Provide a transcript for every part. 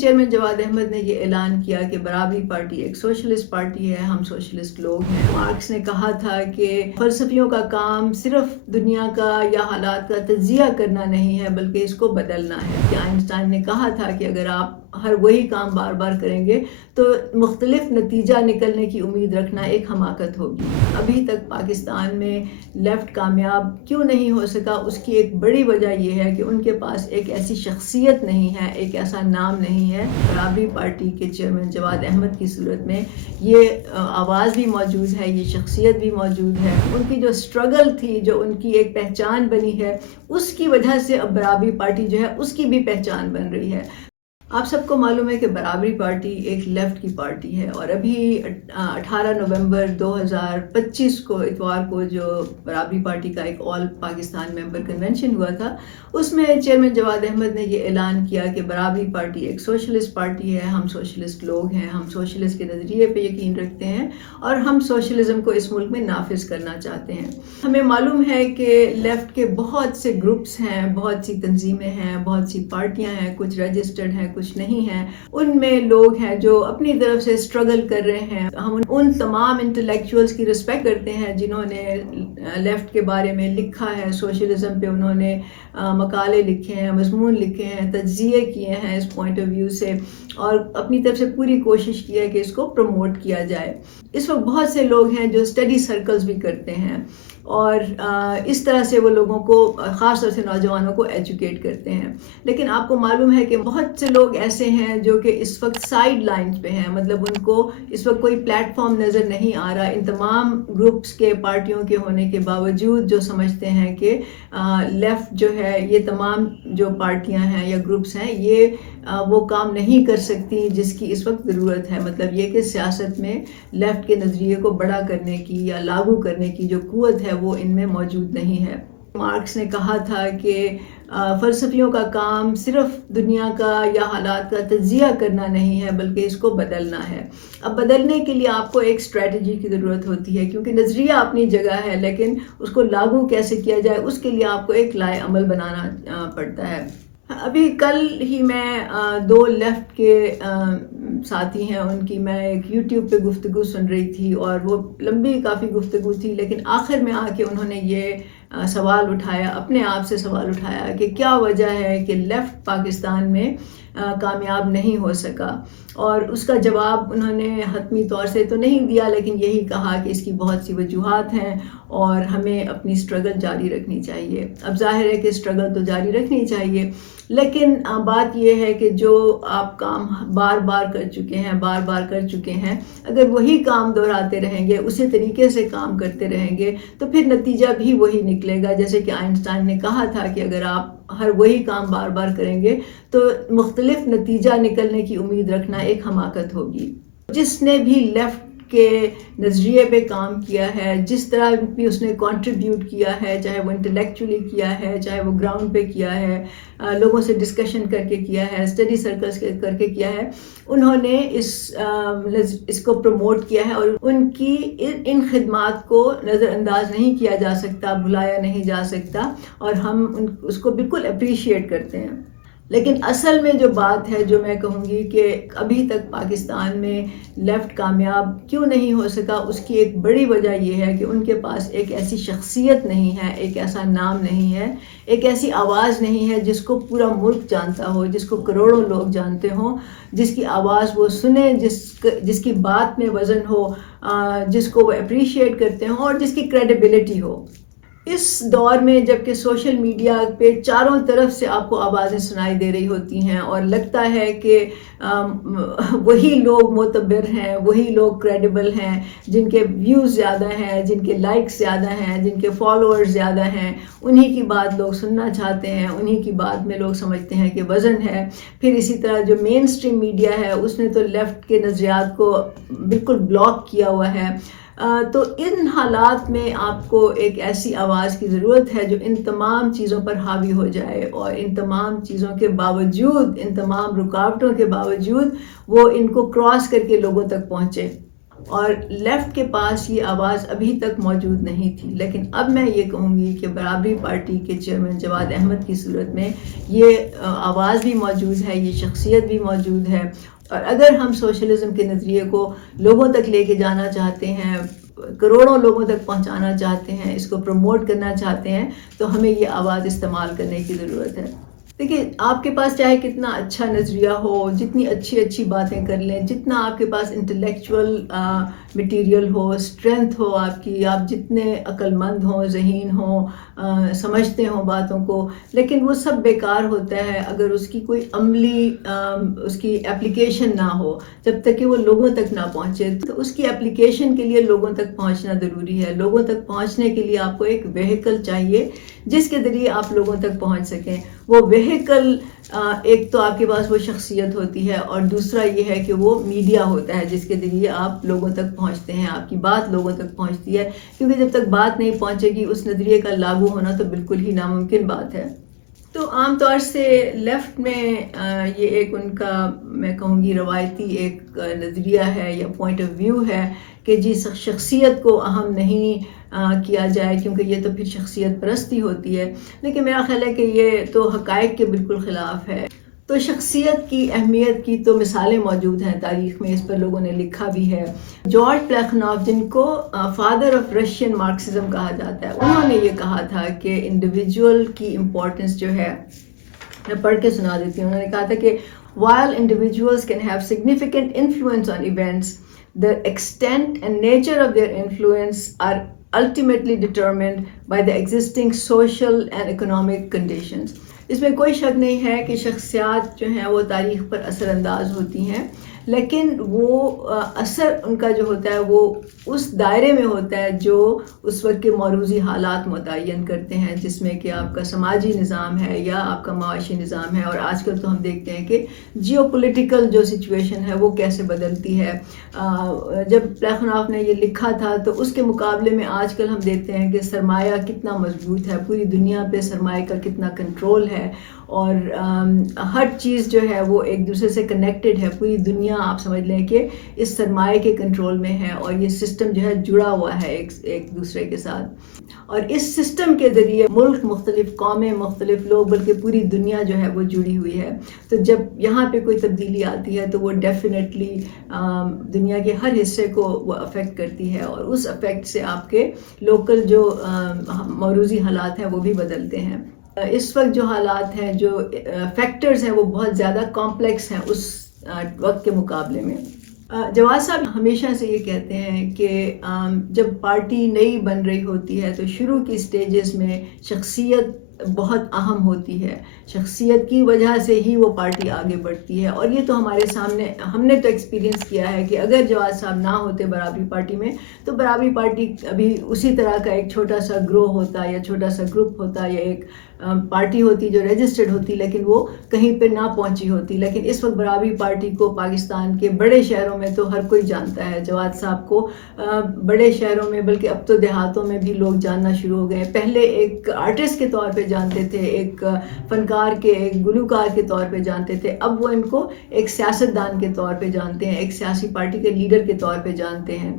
Chairman جواد احمد نے یہ اعلان کیا کہ برابری پارٹی ایک سوشلسٹ پارٹی ہے، ہم سوشلسٹ لوگ ہیں۔ مارکس نے کہا تھا کہ فلسفیوں کا کام صرف دنیا کا یا حالات کا تجزیہ کرنا نہیں ہے بلکہ اس کو بدلنا ہے۔ کہ آئنسٹائن نے کہا تھا کہ اگر آپ ہر وہی کام بار بار کریں گے تو مختلف نتیجہ نکلنے کی امید رکھنا ایک حماقت ہوگی۔ ابھی تک پاکستان میں لیفٹ کامیاب کیوں نہیں ہو سکا، اس کی ایک بڑی وجہ یہ ہے کہ ان کے پاس ایک ایسی شخصیت نہیں ہے، ایک ایسا نام نہیں ہے۔ برابری پارٹی کے چیئرمین جواد احمد کی صورت میں یہ آواز بھی موجود ہے، یہ شخصیت بھی موجود ہے۔ ان کی جو سٹرگل تھی، جو ان کی ایک پہچان بنی ہے، اس کی وجہ سے اب برابری پارٹی جو ہے اس کی بھی پہچان بن رہی ہے۔ آپ سب کو معلوم ہے کہ برابری پارٹی ایک لیفٹ کی پارٹی ہے، اور ابھی 18 نومبر 2025 کو اتوار کو جو برابری پارٹی کا ایک آل پاکستان ممبر کنونشن ہوا تھا، اس میں چیئرمین جواد احمد نے یہ اعلان کیا کہ برابری پارٹی ایک سوشلسٹ پارٹی ہے، ہم سوشلسٹ لوگ ہیں، ہم سوشلسٹ کے نظریے پہ یقین رکھتے ہیں اور ہم سوشلزم کو اس ملک میں نافذ کرنا چاہتے ہیں۔ ہمیں معلوم ہے کہ لیفٹ کے بہت سے گروپس ہیں، بہت سی تنظیمیں ہیں، بہت سی پارٹیاں ہیں، کچھ رجسٹرڈ ہیں، کچھ نہیں ہیں۔ ان میں لوگ ہیں جو اپنی طرف سے سٹرگل کر رہے ہیں۔ ہم ان تمام انٹلیکچوئلز کی رسپیکٹ کرتے ہیں جنہوں نے لیفٹ کے بارے میں لکھا ہے، سوشلزم پہ انہوں نے مقالے لکھے ہیں، مضمون لکھے ہیں، تجزیے کیے ہیں اس پوائنٹ آف ویو سے، اور اپنی طرف سے پوری کوشش کی ہے کہ اس کو پروموٹ کیا جائے۔ اس وقت بہت سے لوگ ہیں جو اسٹڈی سرکلز بھی کرتے ہیں اور اس طرح سے وہ لوگوں کو، خاص طور سے نوجوانوں کو ایجوکیٹ کرتے ہیں۔ لیکن آپ کو معلوم ہے کہ بہت سے لوگ ایسے ہیں جو کہ اس وقت سائیڈ لائنز پہ ہیں، مطلب ان کو اس وقت کوئی پلیٹ فارم نظر نہیں آ رہا، ان تمام گروپس کے، پارٹیوں کے ہونے کے باوجود، جو سمجھتے ہیں کہ لیفٹ جو ہے، یہ تمام جو پارٹیاں ہیں یا گروپس ہیں، یہ وہ کام نہیں کر سکتی جس کی اس وقت ضرورت ہے۔ مطلب یہ کہ سیاست میں لیفٹ کے نظریے کو بڑا کرنے کی یا لاگو کرنے کی جو قوت ہے وہ ان میں موجود نہیں ہے۔ مارکس نے کہا تھا کہ فلسفیوں کا کام صرف دنیا کا یا حالات کا تجزیہ کرنا نہیں ہے بلکہ اس کو بدلنا ہے۔ اب بدلنے کے لیے آپ کو ایک اسٹریٹجی کی ضرورت ہوتی ہے، کیونکہ نظریہ اپنی جگہ ہے لیکن اس کو لاگو کیسے کیا جائے اس کے لیے آپ کو ایک لائحہ عمل بنانا پڑتا ہے۔ ابھی کل ہی میں دو لیفٹ کے ساتھی ہیں، ان کی میں ایک یوٹیوب پہ گفتگو سن رہی تھی، اور وہ لمبی کافی گفتگو تھی، لیکن آخر میں آ کے انہوں نے یہ سوال اٹھایا، اپنے آپ سے سوال اٹھایا کہ کیا وجہ ہے کہ لیفٹ پاکستان میں کامیاب نہیں ہو سکا، اور اس کا جواب انہوں نے حتمی طور سے تو نہیں دیا، لیکن یہی کہا کہ اس کی بہت سی وجوہات ہیں اور ہمیں اپنی سٹرگل جاری رکھنی چاہیے۔ اب ظاہر ہے کہ سٹرگل تو جاری رکھنی چاہیے، لیکن بات یہ ہے کہ جو آپ کام بار بار کر چکے ہیں، بار بار کر چکے ہیں، اگر وہی کام دہراتے رہیں گے، اسی طریقے سے کام کرتے رہیں گے تو پھر نتیجہ بھی وہی نکلے گا۔ جیسے کہ آئنسٹائن نے کہا تھا کہ اگر آپ ہر وہی کام بار بار کریں گے تو مختلف نتیجہ نکلنے کی امید رکھنا ایک حماقت ہوگی۔ جس نے بھی لیفٹ کے نظریے پہ کام کیا ہے، جس طرح بھی اس نے کنٹریبیوٹ کیا ہے، چاہے وہ انٹلیکچولی کیا ہے، چاہے وہ گراؤنڈ پہ کیا ہے، لوگوں سے ڈسکشن کر کے کیا ہے، اسٹڈی سرکلز کر کے کیا ہے، انہوں نے اس کو پروموٹ کیا ہے، اور ان کی ان خدمات کو نظر انداز نہیں کیا جا سکتا، بھلایا نہیں جا سکتا، اور ہم اس کو بالکل اپریشیٹ کرتے ہیں۔ لیکن اصل میں جو بات ہے، جو میں کہوں گی کہ ابھی تک پاکستان میں لیفٹ کامیاب کیوں نہیں ہو سکا، اس کی ایک بڑی وجہ یہ ہے کہ ان کے پاس ایک ایسی شخصیت نہیں ہے، ایک ایسا نام نہیں ہے، ایک ایسی آواز نہیں ہے جس کو پورا ملک جانتا ہو، جس کو کروڑوں لوگ جانتے ہوں، جس کی آواز وہ سنیں، جس کی بات میں وزن ہو، جس کو وہ اپریشیٹ کرتے ہوں، اور جس کی کریڈیبلٹی ہو۔ اس دور میں جب کہ سوشل میڈیا پہ چاروں طرف سے آپ کو آوازیں سنائی دے رہی ہوتی ہیں، اور لگتا ہے کہ وہی لوگ معتبر ہیں، وہی لوگ کریڈیبل ہیں، جن کے ویوز زیادہ ہیں، جن کے لائکس زیادہ ہیں، جن کے فالوورز زیادہ ہیں، انہی کی بات لوگ سننا چاہتے ہیں، انہی کی بات میں لوگ سمجھتے ہیں کہ وزن ہے۔ پھر اسی طرح جو مین سٹریم میڈیا ہے، اس نے تو لیفٹ کے نظریات کو بالکل بلاک کیا ہوا ہے۔ تو ان حالات میں آپ کو ایک ایسی آواز کی ضرورت ہے جو ان تمام چیزوں پر حاوی ہو جائے، اور ان تمام چیزوں کے باوجود، ان تمام رکاوٹوں کے باوجود وہ ان کو کراس کر کے لوگوں تک پہنچے۔ اور لیفٹ کے پاس یہ آواز ابھی تک موجود نہیں تھی. لیکن اب میں یہ کہوں گی کہ برابری پارٹی کے چیئرمین جواد احمد کی صورت میں یہ آواز بھی موجود ہے, یہ شخصیت بھی موجود ہے. اور اگر ہم سوشلزم کے نظریے کو لوگوں تک لے کے جانا چاہتے ہیں, کروڑوں لوگوں تک پہنچانا چاہتے ہیں, اس کو پروموٹ کرنا چاہتے ہیں, تو ہمیں یہ آواز استعمال کرنے کی ضرورت ہے. دیکھیے, آپ کے پاس چاہے کتنا اچھا نظریہ ہو, جتنی اچھی باتیں کر لیں, جتنا آپ کے پاس انٹلیکچوئل مٹیریل ہو, اسٹرینتھ ہو آپ کی, آپ جتنے عقل مند ہوں, ذہین ہوں, سمجھتے ہوں باتوں کو, لیکن وہ سب بیکار ہوتا ہے اگر اس کی کوئی عملی اس کی اپلیکیشن نہ ہو. جب تک کہ وہ لوگوں تک نہ پہنچے, تو اس کی اپلیکیشن کے لیے لوگوں تک پہنچنا ضروری ہے. لوگوں تک پہنچنے کے لیے آپ کو ایک وہیکل چاہیے جس کے ذریعے آپ لوگوں تک پہنچ سکیں. وہ وہیکل ایک تو آپ کے پاس وہ شخصیت ہوتی ہے, اور دوسرا یہ ہے کہ وہ میڈیا ہوتا ہے جس کے ذریعے آپ لوگوں تک پہنچتے ہیں, آپ کی بات لوگوں تک پہنچتی ہے. کیونکہ جب تک بات نہیں پہنچے گی, اس نظریے کا لاگو ہونا تو بالکل ہی ناممکن بات ہے. تو عام طور سے لیفٹ میں یہ ایک ان کا, میں کہوں گی, روایتی ایک نظریہ ہے یا پوائنٹ آف ویو ہے کہ جی شخصیت کو اہم نہیں کیا جائے, کیونکہ یہ تو پھر شخصیت پرستی ہوتی ہے. لیکن میرا خیال ہے کہ یہ تو حقائق کے بالکل خلاف ہے. تو شخصیت کی اہمیت کی تو مثالیں موجود ہیں تاریخ میں, اس پر لوگوں نے لکھا بھی ہے. جارج پلیخانوف, جن کو فادر آف رشین مارکسزم کہا جاتا ہے, انہوں نے یہ کہا تھا کہ انڈیویجول کی امپورٹنس جو ہے, میں پڑھ کے سنا دیتی ہوں. انہوں نے کہا تھا کہ while individuals can have significant influence on events, the extent and nature of their influence are ultimately determined by the existing social and economic conditions. اس میں کوئی شک نہیں ہے کہ شخصیات جو ہیں وہ تاریخ پر اثر انداز ہوتی ہیں, لیکن وہ اثر ان کا جو ہوتا ہے وہ اس دائرے میں ہوتا ہے جو اس وقت کے موروثی حالات متعین کرتے ہیں, جس میں کہ آپ کا سماجی نظام ہے یا آپ کا معاشی نظام ہے. اور آج کل تو ہم دیکھتے ہیں کہ جیو پولیٹیکل جو سچویشن ہے وہ کیسے بدلتی ہے. جب پلیخانوف نے یہ لکھا تھا تو اس کے مقابلے میں آج کل ہم دیکھتے ہیں کہ سرمایہ کتنا مضبوط ہے, پوری دنیا پہ سرمایہ کا کتنا کنٹرول ہے, اور ہر چیز جو ہے وہ ایک دوسرے سے کنیکٹڈ ہے. پوری دنیا آپ سمجھ لیں کہ اس سرمایہ کے کنٹرول میں ہے, اور یہ سسٹم جو ہے جڑا ہوا ہے ایک دوسرے کے ساتھ. اور اس سسٹم کے ذریعے ملک مختلف, قومیں مختلف, لوگ, بلکہ پوری دنیا جو ہے وہ جڑی ہوئی ہے. تو جب یہاں پہ کوئی تبدیلی آتی ہے تو وہ ڈیفینیٹلی دنیا کے ہر حصے کو وہ افیکٹ کرتی ہے, اور اس افیکٹ سے آپ کے لوکل جو موروثی حالات ہیں وہ بھی بدلتے ہیں. اس وقت جو حالات ہیں, جو فیکٹرز ہیں, وہ بہت زیادہ کمپلیکس ہیں اس وقت کے مقابلے میں. جواد صاحب ہمیشہ سے یہ کہتے ہیں کہ جب پارٹی نئی بن رہی ہوتی ہے تو شروع کی سٹیجز میں شخصیت بہت اہم ہوتی ہے. شخصیت کی وجہ سے ہی وہ پارٹی آگے بڑھتی ہے, اور یہ تو ہمارے سامنے, ہم نے تو ایکسپیرینس کیا ہے کہ اگر جواد صاحب نہ ہوتے برابری پارٹی میں تو برابری پارٹی ابھی اسی طرح کا ایک چھوٹا سا گروہ ہوتا یا چھوٹا سا گروپ ہوتا, یا ایک پارٹی ہوتی جو رجسٹرڈ ہوتی لیکن وہ کہیں پہ نہ پہنچی ہوتی. لیکن اس وقت برابری پارٹی کو پاکستان کے بڑے شہروں میں تو ہر کوئی جانتا ہے. جواد صاحب کو بڑے شہروں میں, بلکہ اب تو دیہاتوں میں بھی لوگ جاننا شروع ہو گئے. پہلے ایک آرٹسٹ کے طور پہ جانتے تھے, ایک فنکار کے, ایک گلوکار کے طور پہ جانتے تھے. اب وہ ان کو ایک سیاستدان کے طور پہ جانتے ہیں, ایک سیاسی پارٹی کے لیڈر کے طور پہ جانتے ہیں.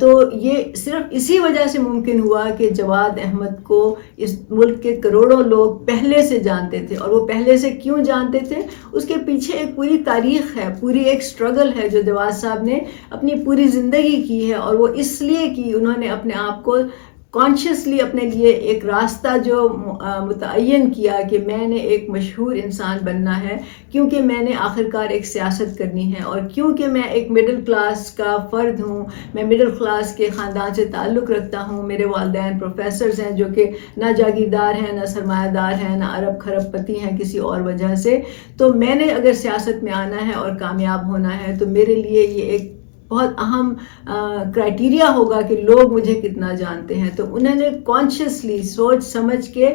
تو یہ صرف اسی وجہ سے ممکن ہوا کہ جواد احمد کو اس ملک کے کروڑوں لوگ پہلے سے جانتے تھے. اور وہ پہلے سے کیوں جانتے تھے, اس کے پیچھے ایک پوری تاریخ ہے, پوری ایک سٹرگل ہے جو جواد صاحب نے اپنی پوری زندگی کی ہے. اور وہ اس لیے کی, انہوں نے اپنے آپ کو کانشیسلی اپنے لیے ایک راستہ جو متعین کیا کہ میں نے ایک مشہور انسان بننا ہے, کیونکہ میں نے آخرکار ایک سیاست کرنی ہے, اور کیونکہ میں ایک مڈل کلاس کا فرد ہوں, میں مڈل کلاس کے خاندان سے تعلق رکھتا ہوں. میرے والدین پروفیسرز ہیں جو کہ نہ جاگیردار ہیں, نہ سرمایہ دار ہیں, نہ ارب خرب پتی ہیں کسی اور وجہ سے. تو میں نے اگر سیاست میں آنا ہے اور کامیاب ہونا ہے تو میرے لیے یہ ایک بہت اہم کرائٹیریا ہوگا کہ لوگ مجھے کتنا جانتے ہیں. تو انہوں نے کانشیسلی سوچ سمجھ کے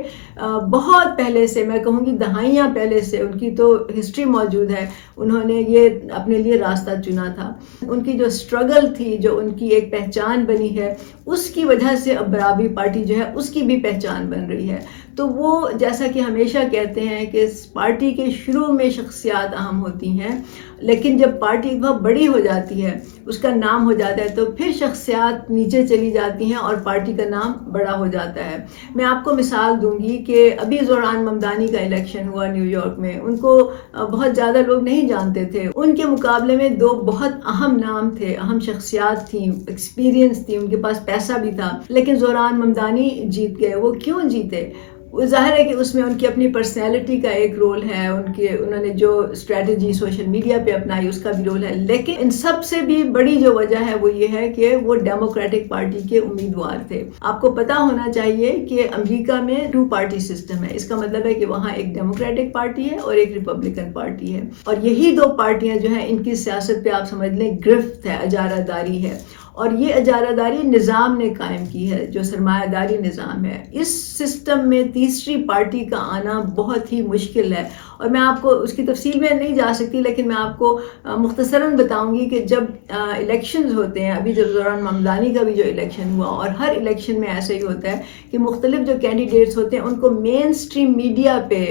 بہت پہلے سے, میں کہوں گی دہائیاں پہلے سے, ان کی تو ہسٹری موجود ہے, انہوں نے یہ اپنے لیے راستہ چنا تھا. ان کی جو سٹرگل تھی, جو ان کی ایک پہچان بنی ہے, اس کی وجہ سے اب برابری پارٹی جو ہے اس کی بھی پہچان بن رہی ہے. تو وہ جیسا کہ ہمیشہ کہتے ہیں کہ پارٹی کے شروع میں شخصیات اہم ہوتی ہیں، لیکن جب پارٹی بہت بڑی ہو جاتی ہے، اس کا نام ہو جاتا ہے، تو پھر شخصیات نیچے چلی جاتی ہیں اور پارٹی کا نام بڑا ہو جاتا ہے۔ میں آپ کو مثال دوں گی کہ ابھی زوران ممدانی کا الیکشن ہوا نیو یارک میں، ان کو بہت زیادہ لوگ نہیں جانتے تھے، ان کے مقابلے میں دو بہت اہم نام تھے، اہم شخصیات تھیں، ایکسپیرینس تھی، ان کے پاس پیسہ بھی تھا، لیکن زوران ممدانی جیت گئے۔ وہ کیوں جیتے؟ وہ ظاہر ہے کہ اس میں ان کی اپنی پرسنالٹی کا ایک رول ہے، انہوں نے جو اسٹریٹجی سوشل میڈیا پہ اپنائی اس کا بھی رول ہے، لیکن ان سب سے بھی بڑی جو وجہ ہے وہ یہ ہے کہ وہ ڈیموکریٹک پارٹی کے امیدوار تھے۔ آپ کو پتا ہونا چاہیے کہ امریکہ میں 2 پارٹی سسٹم ہے، اس کا مطلب ہے کہ وہاں ایک ڈیموکریٹک پارٹی ہے اور ایک ریپبلکن پارٹی ہے، اور یہی 2 پارٹیاں جو ہیں ان کی سیاست پہ آپ سمجھ لیں گرفت ہے، اجارہ داری ہے، اور یہ اجارہ داری نظام نے قائم کی ہے جو سرمایہ داری نظام ہے۔ اس سسٹم میں تیسری پارٹی کا آنا بہت ہی مشکل ہے، اور میں آپ کو اس کی تفصیل میں نہیں جا سکتی، لیکن میں آپ کو مختصراً بتاؤں گی کہ جب الیکشنز ہوتے ہیں، ابھی جب زوران ممدانی کا بھی جو الیکشن ہوا، اور ہر الیکشن میں ایسا ہی ہوتا ہے کہ مختلف جو کینڈیڈیٹس ہوتے ہیں ان کو مین سٹریم میڈیا پہ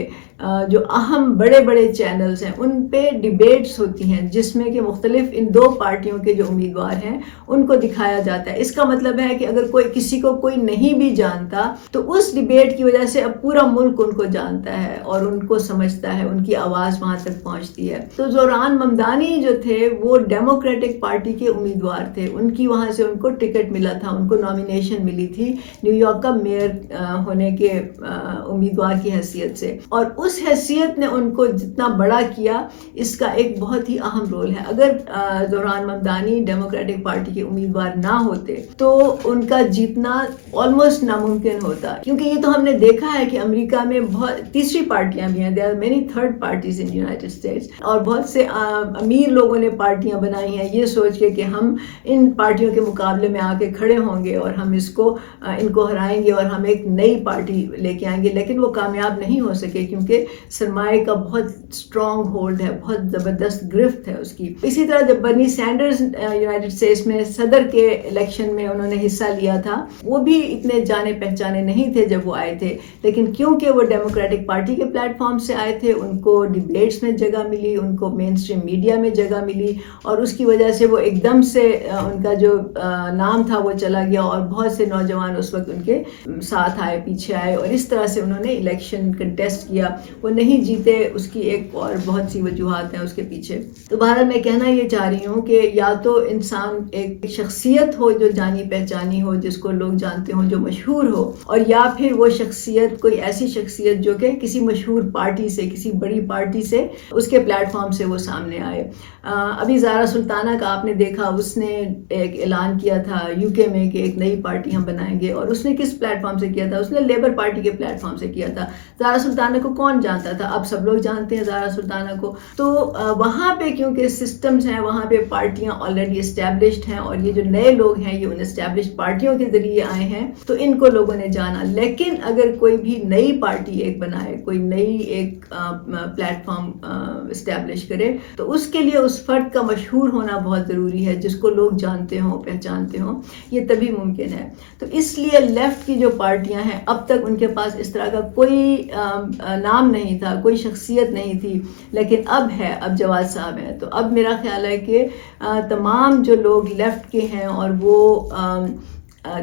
جو اہم بڑے بڑے چینلز ہیں ان پہ ڈیبیٹس ہوتی ہیں، جس میں کہ مختلف ان 2 پارٹیوں کے جو امیدوار ہیں ان کو دکھایا جاتا ہے۔ اس کا مطلب ہے کہ اگر کسی کو کوئی نہیں بھی جانتا تو اس ڈیبیٹ کی وجہ سے اب پورا ملک ان کو جانتا ہے اور ان کو سمجھتا ہے، ان کی آواز وہاں تک پہنچتی ہے۔ تو زوران ممدانی جو تھے وہ ڈیموکریٹک پارٹی کے امیدوار تھے، ان کی وہاں سے ان کو ٹکٹ ملا تھا، ان کو نامینیشن ملی تھی نیو یارک کا میئر ہونے کے امیدوار کی حیثیت سے، اور اس حیثیت نے ان کو جتنا بڑا کیا اس کا ایک بہت ہی اہم رول ہے۔ اگر زوران ممدانی ڈیموکریٹک پارٹی کے امیدوار نہ ہوتے تو ان کا جیتنا آلموسٹ ناممکن ہوتا، کیونکہ یہ تو ہم نے دیکھا ہے کہ امریکہ میں بہت تیسری پارٹیاں بھی ہیں، there are many third parties in United States، اور بہت سے امیر لوگوں نے پارٹیاں بنائی ہیں یہ سوچ کے کہ ہم ان پارٹیوں کے مقابلے میں آ کے کھڑے ہوں گے اور ہم ان کو ہرائیں گے اور ہم ایک نئی پارٹی لے کے آئیں گے، لیکن وہ کامیاب نہیں ہو سکے کیونکہ سرمایہ کا بہت اسٹرانگ ہولڈ ہے، بہت زبردست گرفت ہے اس کی۔ اسی طرح جب برنی سینڈرز یونائٹڈ اسٹیٹس میں صدر کے الیکشن میں انہوں نے حصہ لیا تھا، وہ بھی اتنے جانے پہچانے نہیں تھے جب وہ آئے تھے، لیکن کیونکہ وہ ڈیموکریٹک پارٹی کے پلیٹ فارم سے آئے تھے، ان کو ڈیبیٹس میں جگہ ملی، ان کو مین سٹریم میڈیا میں جگہ ملی، اور اس کی وجہ سے وہ ایک دم سے ان کا جو نام تھا وہ چلا گیا، اور بہت سے نوجوان اس وقت ان کے ساتھ آئے، پیچھے آئے، اور اس طرح سے انہوں نے الیکشن کنٹیسٹ کیا۔ وہ نہیں جیتے، اس کی ایک اور بہت سی وجوہات ہیں اس کے پیچھے۔ تو بہرحال میں کہنا یہ چاہ رہی ہوں کہ یا تو انسان ایک شخصیت ہو جو جانی پہچانی ہو، جس کو لوگ جانتے ہوں، جو مشہور ہو، اور یا پھر وہ شخصیت کوئی ایسی شخصیت جو کہ کسی مشہور پارٹی سے، کسی بڑی پارٹی سے، اس کے پلیٹ فارم سے وہ سامنے آئے۔ ابھی زارا سلطانہ کا آپ نے دیکھا، اس نے ایک اعلان کیا تھا یو کے میں کہ ایک نئی پارٹی ہم بنائیں گے، اور اس نے کس پلیٹ فارم سے کیا تھا؟ اس نے لیبر پارٹی کے پلیٹ فارم سے کیا تھا۔ زارا سلطانہ کو کون جانتا تھا؟ اب سب لوگ جانتے ہیں زارا سلطانہ کو۔ تو وہاں پہ کیونکہ سسٹمز ہیں، وہاں پہ پارٹیاں آلریڈی اسٹیبلشڈ ہیں، اور یہ جو نئے لوگ ہیں یہ ان اسٹیبلشڈ پارٹیوں کے ذریعے آئے ہیں، تو ان کو لوگوں نے جانا۔ لیکن اگر کوئی بھی نئی پارٹی ایک بنائے، کوئی نئی ایک پلیٹ فارم اسٹیبلش کرے، تو اس کے لیے اس فرد کا مشہور ہونا بہت ضروری ہے، جس کو لوگ جانتے ہوں، پہچانتے ہوں، یہ تبھی ممکن ہے۔ تو اس لیے لیفٹ کی جو پارٹیاں ہیں اب تک ان کے پاس اس طرح کا کوئی نام نہیں تھا، کوئی شخصیت نہیں تھی، لیکن اب ہے، اب جواد صاحب ہیں۔ تو اب میرا خیال ہے کہ تمام جو لوگ لیفٹ کے ہیں اور وہ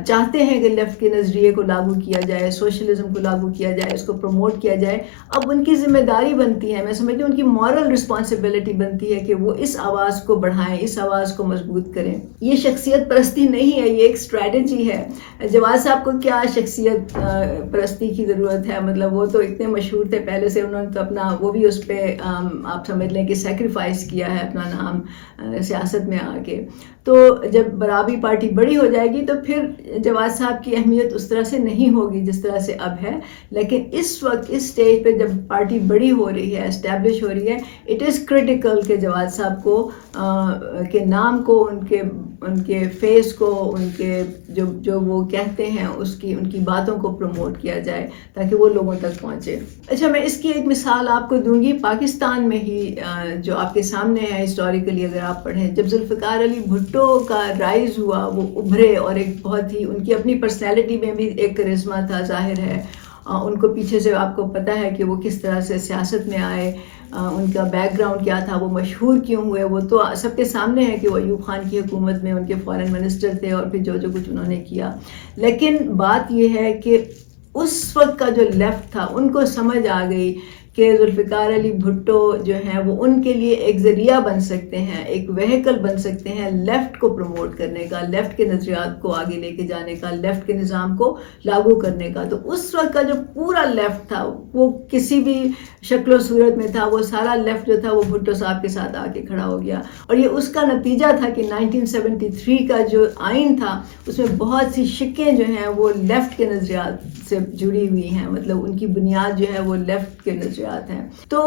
چاہتے ہیں کہ لیفٹ کے نظریے کو لاگو کیا جائے، سوشلزم کو لاگو کیا جائے، اس کو پروموٹ کیا جائے، اب ان کی ذمہ داری بنتی ہے، میں سمجھتی ہوں ان کی مورل رسپانسبلٹی بنتی ہے کہ وہ اس آواز کو بڑھائیں، اس آواز کو مضبوط کریں۔ یہ شخصیت پرستی نہیں ہے، یہ ایک اسٹریٹجی ہے۔ جواد صاحب کو کیا شخصیت پرستی کی ضرورت ہے؟ مطلب وہ تو اتنے مشہور تھے پہلے سے، انہوں نے تو اپنا وہ بھی اس پہ آپ سمجھ لیں کہ سیکریفائس کیا ہے اپنا نام سیاست میں آ کے۔ تو جب برابری پارٹی بڑی ہو جائے گی تو پھر جواد صاحب کی اہمیت اس طرح سے نہیں ہوگی جس طرح سے اب ہے، لیکن اس وقت اس سٹیج پہ جب پارٹی بڑی ہو رہی ہے، اسٹیبلش ہو رہی ہے، اٹ از کریٹیکل کہ جواد صاحب کو کے نام کو، ان کے فیس کو، ان کے جو وہ کہتے ہیں ان کی باتوں کو پروموٹ کیا جائے تاکہ وہ لوگوں تک پہنچے۔ اچھا، میں اس کی ایک مثال آپ کو دوں گی پاکستان میں ہی، جو آپ کے سامنے ہے ہسٹوریکلی اگر آپ پڑھیں۔ جب ذوالفقار علی بھٹو کا رائز ہوا، وہ ابھرے، اور ایک بہت ہی ان کی اپنی پرسنالٹی میں بھی ایک کرزما تھا، ظاہر ہے، ان کو پیچھے سے آپ کو پتہ ہے کہ وہ کس طرح سے سیاست میں آئے، ان کا بیک گراؤنڈ کیا تھا، وہ مشہور کیوں ہوئے، وہ تو سب کے سامنے ہے کہ وہ ایوب خان کی حکومت میں ان کے فارن منسٹر تھے اور پھر جو کچھ انہوں نے کیا. لیکن بات یہ ہے کہ اس وقت کا جو لیفٹ تھا ان کو سمجھ آ گئی کہ ذوالفقار علی بھٹو جو ہیں وہ ان کے لیے ایک ذریعہ بن سکتے ہیں، ایک وہیکل بن سکتے ہیں لیفٹ کو پروموٹ کرنے کا، لیفٹ کے نظریات کو آگے لے کے جانے کا، لیفٹ کے نظام کو لاگو کرنے کا. تو اس وقت کا جو پورا لیفٹ تھا وہ کسی بھی شکل و صورت میں تھا، وہ سارا لیفٹ جو تھا وہ بھٹو صاحب کے ساتھ آ کے کھڑا ہو گیا. اور یہ اس کا نتیجہ تھا کہ 1973 کا جو آئین تھا اس میں بہت سی شقیں جو ہیں وہ لیفٹ کے نظریات سے جڑی ہوئی ہیں، مطلب ان کی بنیاد جو ہے وہ لیفٹ کے نظریات ہیں. تو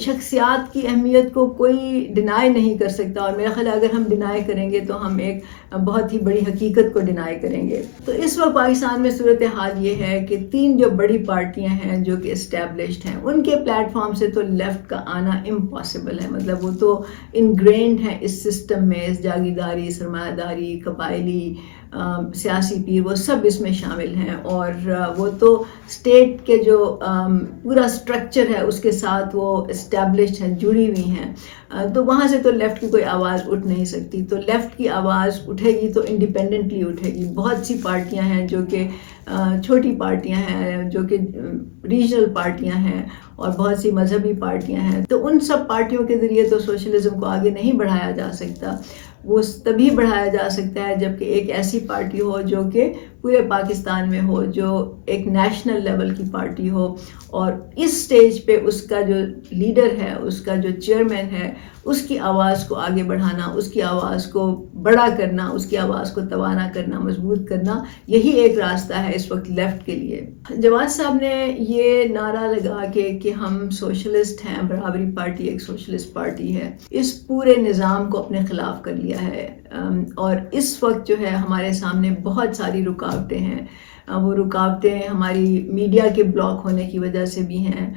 شخصیات کی اہمیت کو کوئی ڈینائی نہیں کر سکتا، اور میرا خیال ہے اگر ہم ڈینائی کریں گے تو ہم ایک بہت ہی بڑی حقیقت کو ڈینائی کریں گے. تو اس وقت پاکستان میں صورتحال یہ ہے کہ 3 جو بڑی پارٹیاں ہیں جو کہ اسٹیبلشڈ ہیں، ان کے پلیٹ فارم سے تو لیفٹ کا آنا امپاسبل ہے. مطلب وہ تو انگرینڈ ہیں اس سسٹم میں، اس جاگیرداری، سرمایہ داری، قبائلی، سیاسی پیر، وہ سب اس میں شامل ہیں. اور وہ تو اسٹیٹ کے جو پورا اسٹرکچر ہے اس کے ساتھ وہ اسٹیبلشڈ ہیں، جڑی ہوئی ہیں. تو وہاں سے تو لیفٹ کی کوئی آواز اٹھ نہیں سکتی. تو لیفٹ کی آواز اٹھے گی تو انڈیپینڈنٹلی اٹھے گی. بہت سی پارٹیاں ہیں جو کہ چھوٹی پارٹیاں ہیں، جو کہ ریجنل پارٹیاں ہیں، اور بہت سی مذہبی پارٹیاں ہیں. تو ان سب پارٹیوں کے ذریعے تو سوشلزم کو آگے نہیں بڑھایا جا سکتا. وہ تبھی بڑھایا جا سکتا ہے جبکہ ایک ایسی پارٹی ہو جو کہ پورے پاکستان میں ہو، جو ایک نیشنل لیول کی پارٹی ہو. اور اس سٹیج پہ اس کا جو لیڈر ہے، اس کا جو چیئرمین ہے، اس کی آواز کو آگے بڑھانا، اس کی آواز کو بڑا کرنا، اس کی آواز کو توانا کرنا، مضبوط کرنا، یہی ایک راستہ ہے اس وقت لیفٹ کے لیے. جواد صاحب نے یہ نعرہ لگا کہ ہم سوشلسٹ ہیں، برابری پارٹی ایک سوشلسٹ پارٹی ہے، اس پورے نظام کو اپنے خلاف کر لیا ہے. اور اس وقت جو ہے ہمارے سامنے بہت ساری رکاوٹیں ہیں. وہ رکاوٹیں ہماری میڈیا کے بلاک ہونے کی وجہ سے بھی ہیں،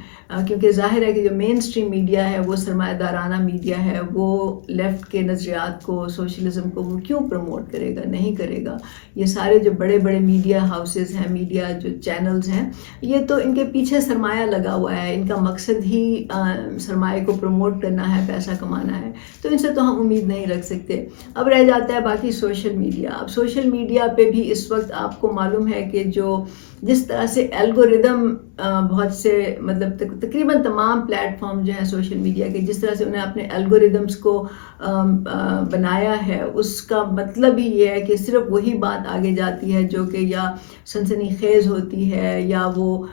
کیونکہ ظاہر ہے کہ جو مین سٹریم میڈیا ہے وہ سرمایہ دارانہ میڈیا ہے، وہ لیفٹ کے نظریات کو، سوشلزم کو وہ کیوں پروموٹ کرے گا؟ نہیں کرے گا. یہ سارے جو بڑے بڑے میڈیا ہاؤسز ہیں، میڈیا جو چینلز ہیں، یہ تو ان کے پیچھے سرمایہ لگا ہوا ہے. ان کا مقصد ہی سرمایہ کو پروموٹ کرنا ہے، پیسہ کمانا ہے. تو ان سے تو ہم امید نہیں رکھ سکتے. اب رہ جاتا ہے باقی سوشل میڈیا. اب سوشل میڈیا پہ بھی اس وقت آپ کو معلوم ہے کہ جس طرح سے الگوریدم بہت سے مطلب تقریباً تمام پلیٹ فارم جو ہیں سوشل میڈیا کے، جس طرح سے انہیں اپنے الگوریدمس کو بنایا ہے، اس کا مطلب ہی یہ ہے کہ صرف وہی بات آگے جاتی ہے جو کہ یا سنسنی خیز ہوتی ہے، یا وہ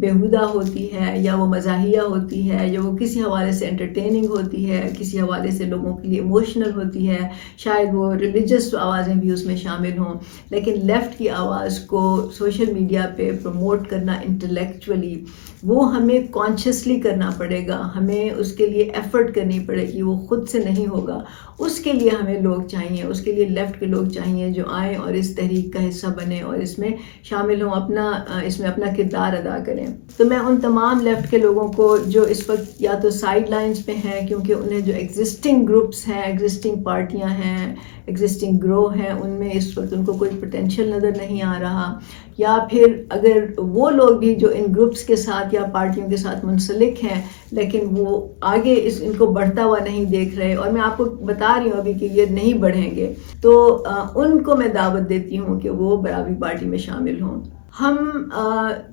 بیہودہ ہوتی ہے، یا وہ مزاحیہ ہوتی ہے، یا وہ کسی حوالے سے انٹرٹیننگ ہوتی ہے، کسی حوالے سے لوگوں کے لیے ایموشنل ہوتی ہے، شاید وہ ریلیجس آوازیں بھی اس میں شامل ہوں. لیکن لیفٹ کی آواز کو سوشل میڈیا پہ پروموٹ کرنا انٹلیکچولی، وہ ہمیں کانشیسلی کرنا پڑے گا. ہمیں اس کے لیے ایفرٹ کرنی پڑے گی، وہ خود سے نہیں ہوگا. اس کے لیے ہمیں لوگ چاہیے، اس کے لیے لیفٹ کے لوگ چاہیے جو آئیں اور اس تحریک کا حصہ بنیں اور اس میں شامل ہوں، اس میں اپنا کردار ادا کریں. تو میں ان تمام لیفٹ کے لوگوں کو جو اس وقت یا تو سائیڈ لائنز پہ ہیں کیونکہ انہیں جو ایگزسٹنگ گروپس ہیں، ایگزسٹنگ پارٹیاں ہیں، ایگزسٹنگ گروہ ہیں، ان میں اس وقت ان کو کوئی پوٹینشیل نظر نہیں آ رہا، یا پھر اگر وہ لوگ بھی جو ان گروپس کے ساتھ یا پارٹیوں کے ساتھ منسلک ہیں لیکن وہ آگے ان کو بڑھتا ہوا نہیں دیکھ رہے، اور میں آپ کو بتا رہی ہوں ابھی کہ یہ نہیں بڑھیں گے، تو ان کو میں دعوت دیتی ہوں کہ وہ برابری پارٹی میں شامل ہوں. ہم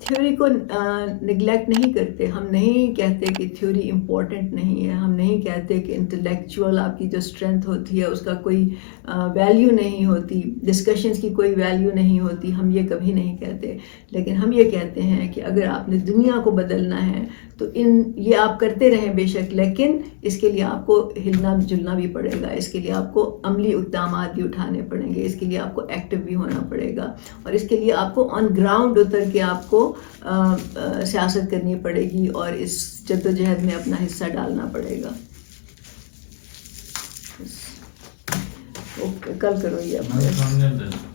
تھیوری کو نگلیکٹ نہیں کرتے. ہم نہیں کہتے کہ تھیوری امپورٹنٹ نہیں ہے. ہم نہیں کہتے کہ انٹلیکچوئل آپ کی جو اسٹرینتھ ہوتی ہے اس کا کوئی ویلیو نہیں ہوتی، ڈسکشنز کی کوئی ویلیو نہیں ہوتی. ہم یہ کبھی نہیں کہتے. لیکن ہم یہ کہتے ہیں کہ اگر آپ نے دنیا کو بدلنا ہے تو یہ آپ کرتے رہیں بے شک، لیکن اس کے لیے آپ کو ہلنا جلنا بھی پڑے گا. اس کے لیے آپ کو عملی اقدامات بھی اٹھانے پڑیں گے. اس کے لیے آپ کو ایکٹیو بھی ہونا پڑے گا، اور اس کے لیے آپ کو آن گراؤنڈ اتر کے آپ کو سیاست کرنی پڑے گی اور اس جدوجہد میں اپنا حصہ ڈالنا پڑے گا. کل کرو یہ